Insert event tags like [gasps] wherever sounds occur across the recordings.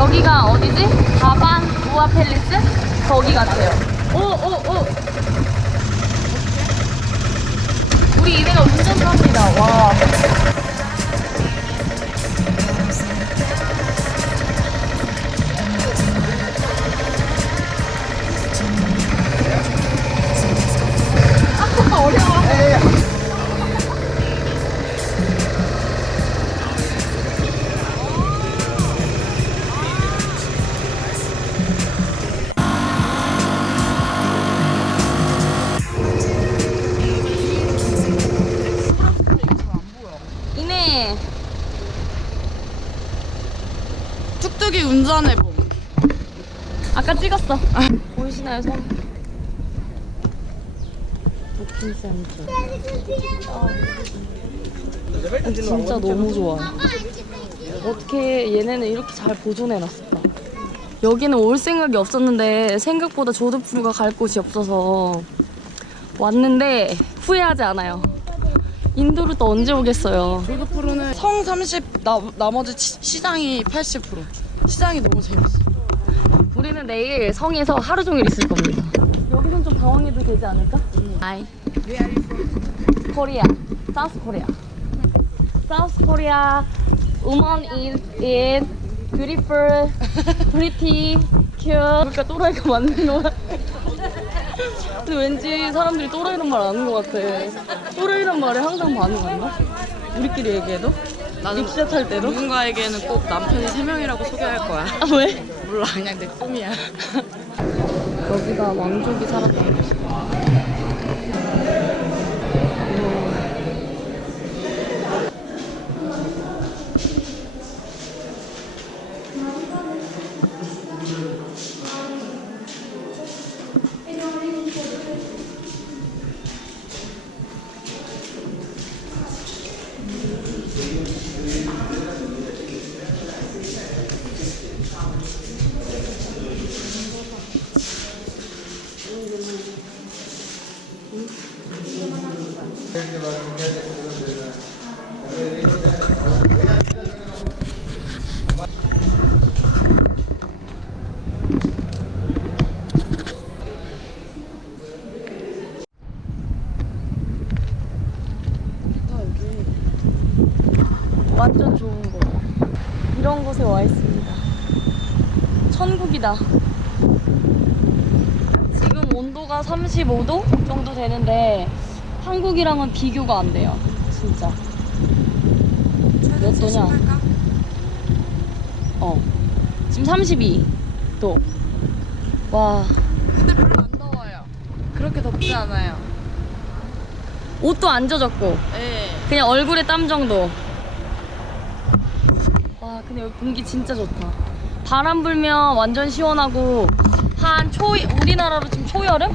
여기가 어디지? 다반 우아 팰리스? 거기 같아요. 오, 오, 오. 뚝뚝이 운전해봄. 아까 찍었어. [laughs] 보이시나요, 손? 센터. 진짜 너무 좋아요. 어떻게 얘네는 이렇게 잘 보존해놨을까? 여기는 올 생각이 없었는데 생각보다 조드프루가 갈 곳이 없어서 왔는데 후회하지 않아요. 인도를 또 언제 오겠어요? 조드프로는 성 30, 나, 나머지 치- 시장이 80%. 시장이 너무 재밌어. 우리는 내일 성에서 하루 종일 있을 겁니다. 여기선 좀 당황해도 되지 않을까? 아이. 코리아. 사우스 코리아. 사우스 코리아. Woman is, is beautiful, pretty, cute. 그러니까 또라이가 맞는 거야. 근데 왠지 사람들이 또라이란 말 아는 것 같아. 또라이란 말에 항상 반응한다? 우리끼리 얘기해도? 나는 릭샤 탈 때도? 누군가에게는 꼭 남편이 3명이라고 소개할 거야. 아, 왜? 몰라, 그냥 내 꿈이야. 여기가 [laughs] 왕족이 살았던 곳이야. 완전 좋은 곳. 이런 곳에 와 있습니다. 천국이다. 온도가 35도 정도 되는데 한국이랑은 비교가 안 돼요. 진짜. 몇 도냐? 어. 지금 32도. 와. 근데 별로 안 더워요. 그렇게 덥지 않아요. 옷도 안 젖었고. 예. 그냥 얼굴에 땀 정도. 와, 근데 여기 공기 진짜 좋다. 바람 불면 완전 시원하고 한 초, 우리나라로 지금 초여름?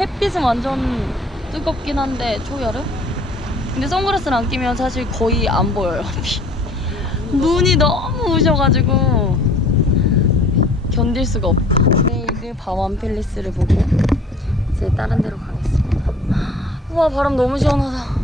햇빛은 완전 뜨겁긴 한데 초여름? 근데 선글라스를 안 끼면 사실 거의 안 보여요. [laughs] 눈이 너무 부셔가지고 견딜 수가 없다. 내일 바완 팰리스를 보고 이제 다른 데로 가겠습니다. [gasps] 우와 바람 너무 시원하다.